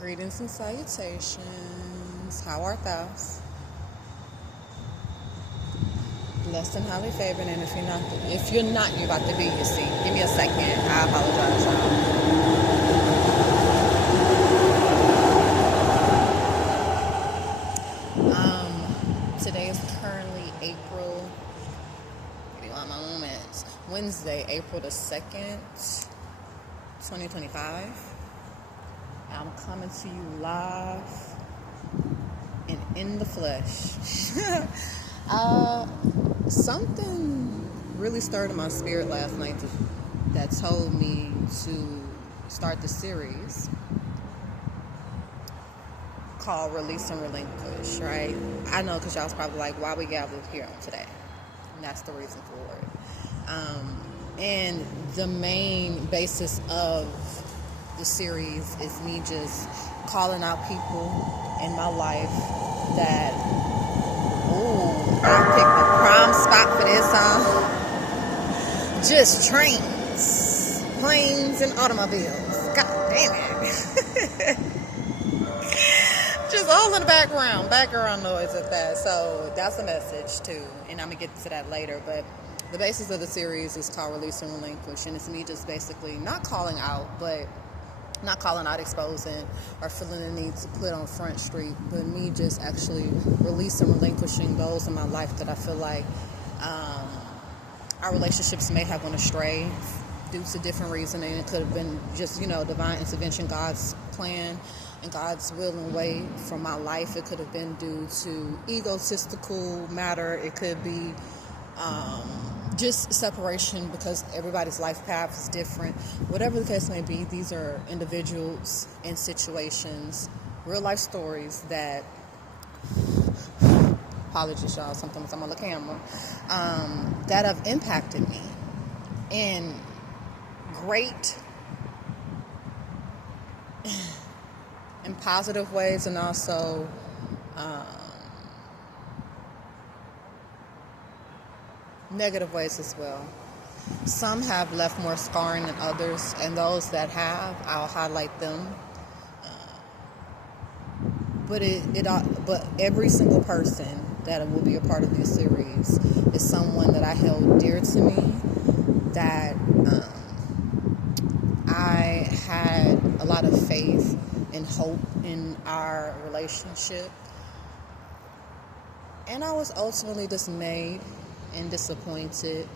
Greetings and salutations. How art thou? Blessed and highly favored, and if you're not, you're about to be. You see, give me a second. I apologize, y'all. Today is currently Wednesday, April the 2nd, 2025. I'm coming to you live and in the flesh. Something really stirred in my spirit last night that told me to start the series called Release and Relinquish, right? I know, because y'all was probably like, why we gathered here today? And that's the reason for it. And the main basis of the series is me just calling out people in my life that, I picked the prime spot for this, Just trains, planes, and automobiles. God damn it. Just all in the background noise of that. So that's a message too, and I'm gonna get to that later. But the basis of the series is called Release and Relinquish, and it's me just basically not calling out, exposing, or feeling the need to put on Front Street, but me just actually releasing, relinquishing those in my life that I feel like our relationships may have gone astray due to different reasons, and it could have been just, divine intervention, God's plan and God's will and way for my life. It could have been due to egotistical matter. It could be just separation because everybody's life path is different. Whatever the case may be, these are individuals and situations, real life stories that, apologies y'all, sometimes I'm on the camera, that have impacted me in great and positive ways, and also negative ways as well. Some have left more scarring than others, and those that have, I'll highlight them. But every single person that will be a part of this series is someone that I held dear to me, that I had a lot of faith and hope in our relationship, and I was ultimately dismayed and disappointed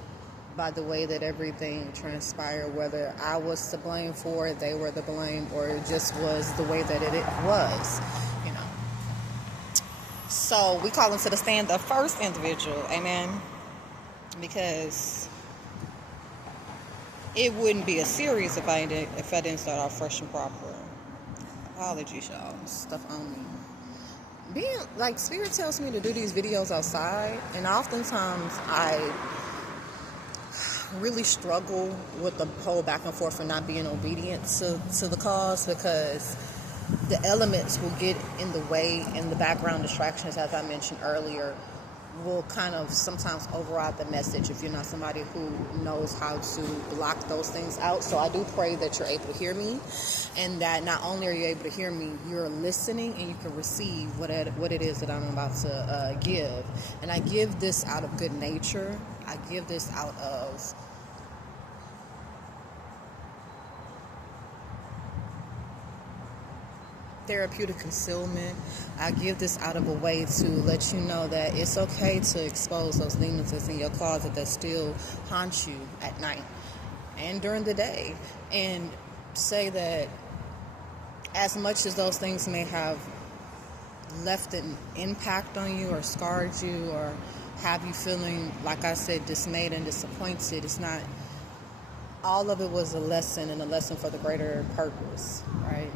by the way that everything transpired, whether I was to blame for it, they were to blame, or it just was the way that it was, So we call into the stand the first individual, amen, because it wouldn't be a series if I didn't start off fresh and proper. Apologies, y'all. Stuff on me. Being like, Spirit tells me to do these videos outside, and oftentimes I really struggle with the whole back and forth for not being obedient to the cause, because the elements will get in the way, and the background distractions, as I mentioned earlier, will kind of sometimes override the message if you're not somebody who knows how to block those things out. So I do pray that you're able to hear me, and that not only are you able to hear me, you're listening and you can receive what it is that I'm about to give. And I give this out of good nature. I give this out of therapeutic concealment. I give this out of a way to let you know that it's okay to expose those demons that's in your closet that still haunt you at night and during the day, and say that as much as those things may have left an impact on you or scarred you or have you feeling, like I said, dismayed and disappointed, it's not, all of it was a lesson, and a lesson for the greater purpose, right?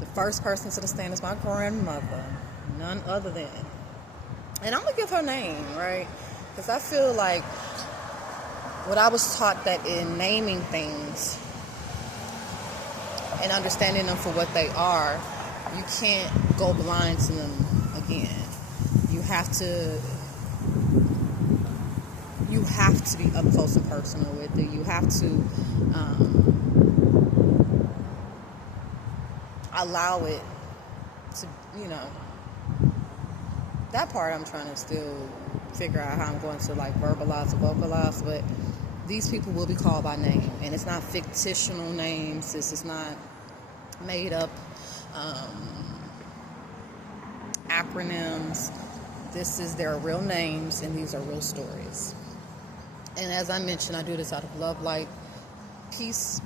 The first person to the stand is my grandmother, none other than, and I'm going to give her name, right? Because I feel like what I was taught, that in naming things and understanding them for what they are, you can't go blind to them again. You have to be up close and personal with it. You have to allow it to, that part I'm trying to still figure out how I'm going to like verbalize or vocalize, but these people will be called by name, and it's not fictional names. This is not made up acronyms. This is their real names, and these are real stories. And as I mentioned, I do this out of love, light, peace,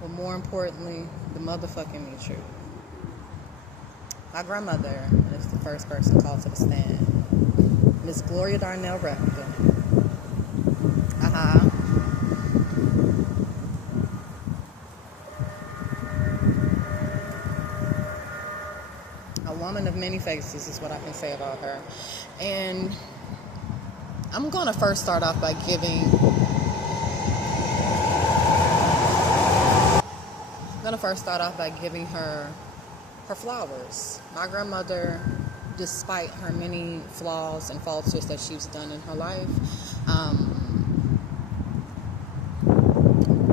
but more importantly, the motherfucking truth. My grandmother is the first person called to the stand. Miss Gloria Darnell, Rector. A woman of many faces is what I can say about her. And I'm going to first start off by giving her flowers. My grandmother, despite her many flaws and falsehoods that she's done in her life,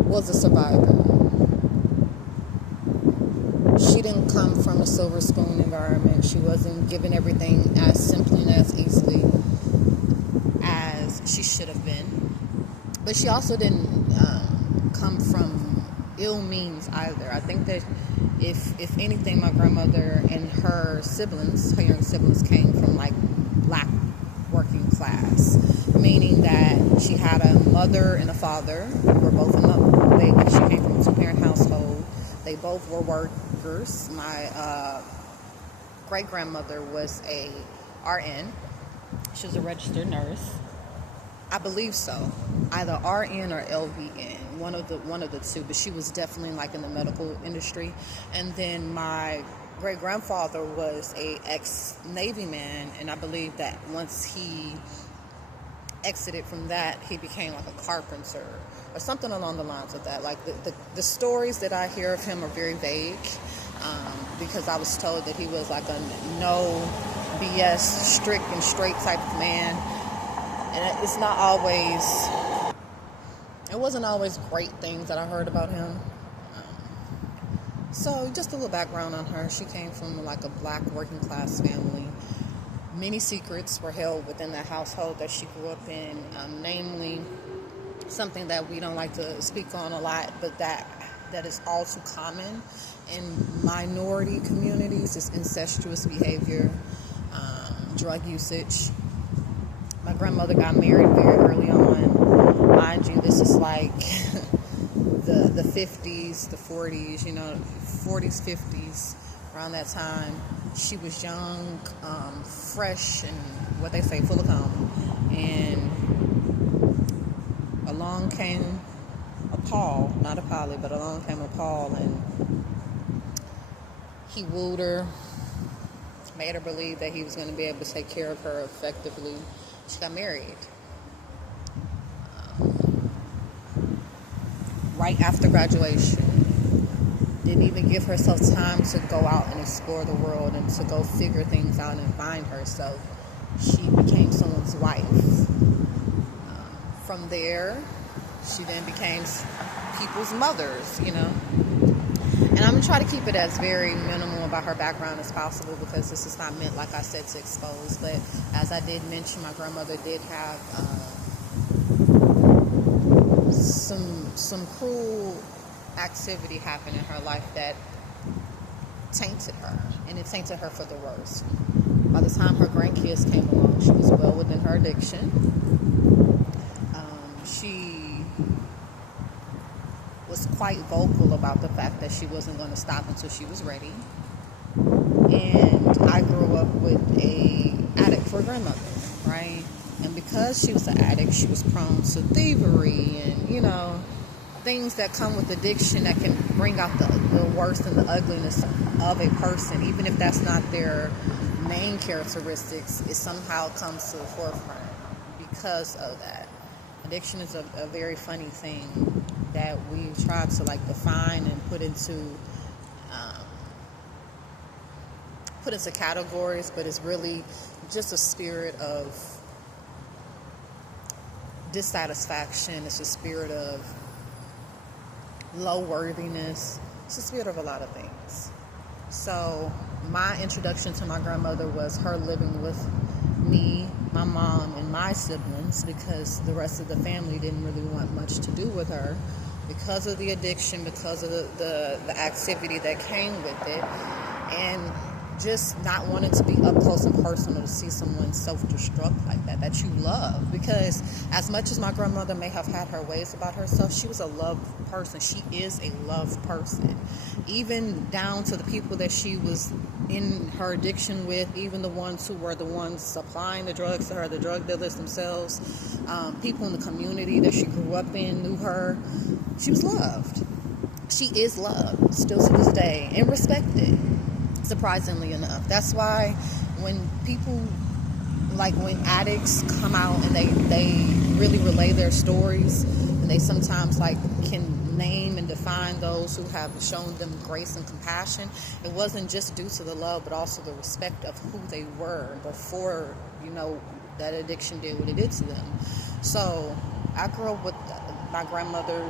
was a survivor. She didn't come from a silver spoon environment. She wasn't given everything as simply and as easily as she should have been. But she also didn't come from ill means either. I think that if anything, my grandmother and her younger siblings came from like black working class, meaning that she had a mother and a father who were both she came from a two-parent household. They both were workers. My great-grandmother was a RN. She was a registered nurse. I believe so. Either RN or LVN, one of the two, but she was definitely like in the medical industry. And then my great-grandfather was a ex-Navy man, and I believe that once he exited from that, he became like a carpenter or something along the lines of that. Like the stories that I hear of him are very vague, because I was told that he was like a no BS, strict and straight type of man. And it wasn't always great things that I heard about him. So just a little background on her. She came from like a black working class family. Many secrets were held within the household that she grew up in, namely something that we don't like to speak on a lot, but that is all too common in minority communities, is incestuous behavior, drug usage. My grandmother got married very early on. Mind you, this is like the 50s, the 40s, 40s, 50s, around that time. She was young, fresh, and what they say, full of cum. And along came a Paul, not a Polly, but along came a Paul, and he wooed her, made her believe that he was going to be able to take care of her effectively. She got married. Right after graduation. Didn't even give herself time to go out and explore the world and to go figure things out and find herself. She became someone's wife. From there, she then became people's mothers, And I'm going to try to keep it as very minimal about her background as possible, because this is not meant, like I said, to expose. But as I did mention, my grandmother did have some cruel activity happened in her life that tainted her, and it tainted her for the worst. By the time her grandkids came along, she was well within her addiction. She was quite vocal about the fact that she wasn't going to stop until she was ready. And I grew up with an addict for a grandmother, right? And because she was an addict, she was prone to thievery and, things that come with addiction that can bring out the worst and the ugliness of a person, even if that's not their main characteristics. It somehow comes to the forefront because of that. Addiction is a very funny thing that we try to define and put into categories, but it's really just a spirit of dissatisfaction. It's a spirit of low worthiness. It's a spirit of a lot of things. So my introduction to my grandmother was her living with me, my mom, and my siblings, because the rest of the family didn't really want much to do with her because of the addiction, because of the activity that came with it, and just not wanting to be up close and personal to see someone self-destruct like that you love. Because as much as my grandmother may have had her ways about herself, she was a love person. She is a love person. Even down to the people that she was in her addiction with, even the ones who were the ones supplying the drugs to her, the drug dealers themselves, people in the community that she grew up in knew her. She was loved. She is loved still to this day and respected. Surprisingly enough. That's why when people, like when addicts come out and they really relay their stories, and they sometimes like can name and define those who have shown them grace and compassion, it wasn't just due to the love, but also the respect of who they were before, that addiction did what it did to them. So I grew up with my grandmother.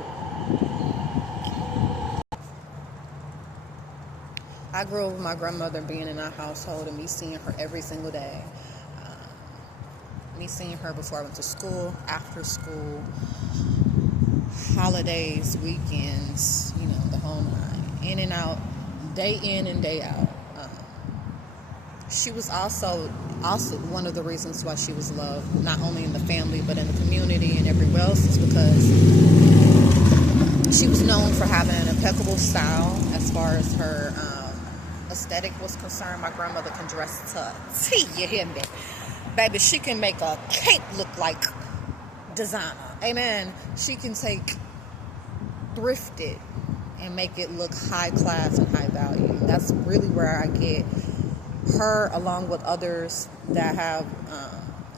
I grew up with my grandmother being in our household and me seeing her every single day. Me seeing her before I went to school, after school, holidays, weekends, the whole nine. In and out, day in and day out. She was also one of the reasons why she was loved, not only in the family, but in the community and everywhere else, is because she was known for having an impeccable style as far as her aesthetic was concerned. My grandmother can dress to a T, you hear me? Baby, she can make a cape look like designer. Amen. She can take thrifted and make it look high class and high value. That's really where I get her, along with others that have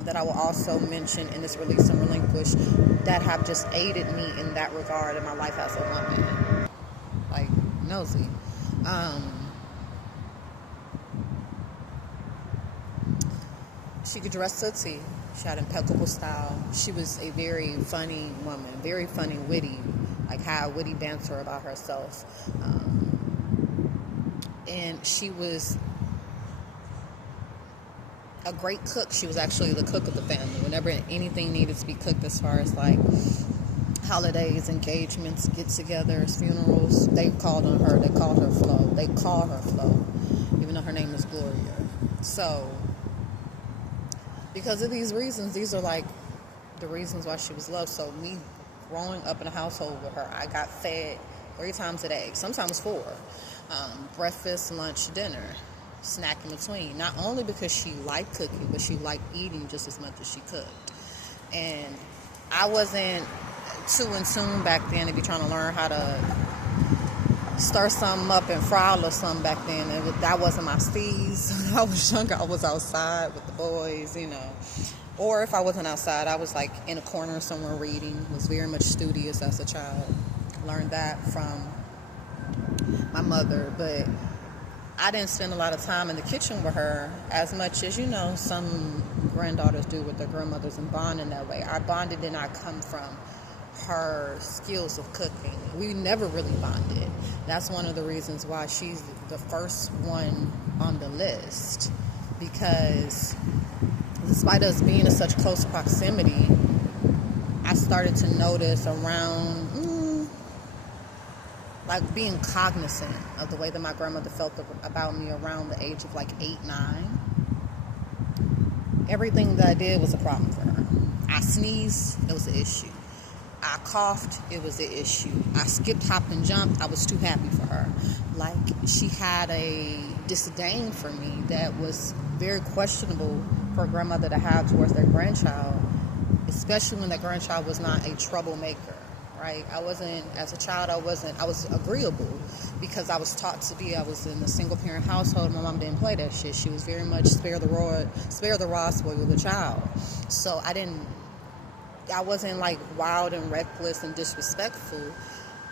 that I will also mention in this release and relinquish, that have just aided me in that regard in my life as a woman. Like nosy. She could dress to a T. She had impeccable style. She was a very funny woman, very funny, witty, had witty banter about herself. And she was a great cook. She was actually the cook of the family. Whenever anything needed to be cooked, as far as holidays, engagements, get-togethers, funerals, they called on her. They called her Flo. They call her Flo, even though her name is Gloria. So because of these reasons, these are the reasons why she was loved. So me growing up in a household with her, I got fed 3 times a day, sometimes 4. Breakfast, lunch, dinner, snack in between. Not only because she liked cooking, but she liked eating just as much as she cooked. And I wasn't too in tune back then to be trying to learn how to stir something up and fry or something back then. That wasn't my steez. When I was younger, I was outside with the boys, Or if I wasn't outside, I was in a corner somewhere reading. Was very much studious as a child. Learned that from my mother. But I didn't spend a lot of time in the kitchen with her as much as, some granddaughters do with their grandmothers and bond in that way. Our bonding did not come from her skills of cooking. We never really bonded. That's one of the reasons why she's the first one on the list, because despite us being in such close proximity, I started to notice around being cognizant of the way that my grandmother felt about me around the age of 8, 9. Everything that I did was a problem for her. I sneezed, it was an issue. I coughed, it was an issue. I skipped, hopped, and jumped, I was too happy for her. She had a disdain for me that was very questionable for a grandmother to have towards their grandchild, especially when that grandchild was not a troublemaker, right? As a child, I was agreeable because I was taught to be. I was in a single parent household. My mom didn't play that shit. She was very much spare the rod, spoil the child. So I wasn't wild and reckless and disrespectful.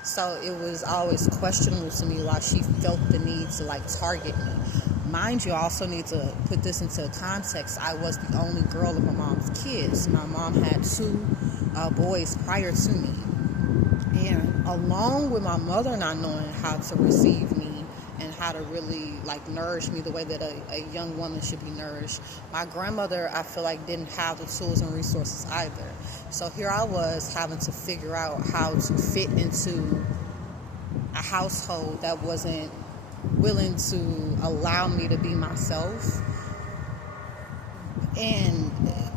So it was always questionable to me why she felt the need to target me. Mind you, I also need to put this into context. I was the only girl of my mom's kids. My mom had 2 boys prior to me. And along with my mother not knowing how to receive me and how to really like nourish me the way that a young woman should be nourished, my grandmother, I feel like, didn't have the tools and resources either. So here I was having to figure out how to fit into a household that wasn't willing to allow me to be myself, and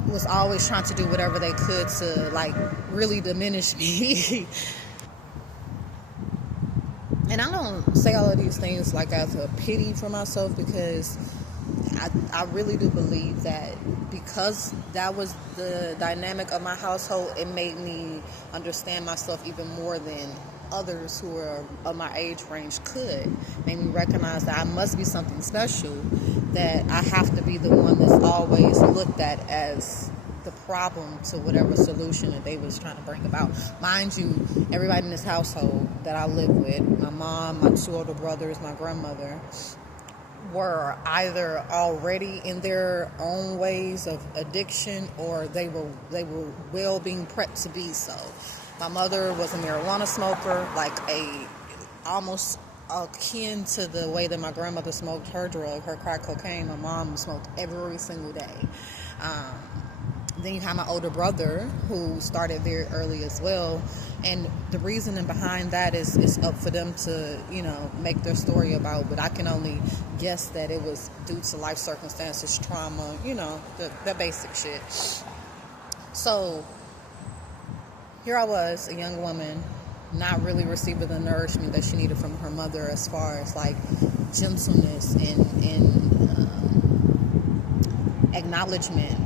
was always trying to do whatever they could to like really diminish me. And I don't say all of these things like as a pity for myself, because I really do believe that because that was the dynamic of my household, it made me understand myself even more than others who are of my age range could. Made me recognize that I must be something special, that I have to be the one that's always looked at as the problem to whatever solution that they was trying to bring about. Mind you, everybody in this household that I live with, my mom, my two older brothers, my grandmother, were either already in their own ways of addiction, or they were well being prepped to be so. My mother was a marijuana smoker, like almost akin to the way that my grandmother smoked her drug, her crack cocaine. My mom smoked every single day. Then you have my older brother, who started very early as well. And the reasoning behind that is up for them to, make their story about. But I can only guess that it was due to life circumstances, trauma, the basic shit. So here I was, a young woman, not really receiving the nourishment that she needed from her mother, as far as like gentleness and acknowledgement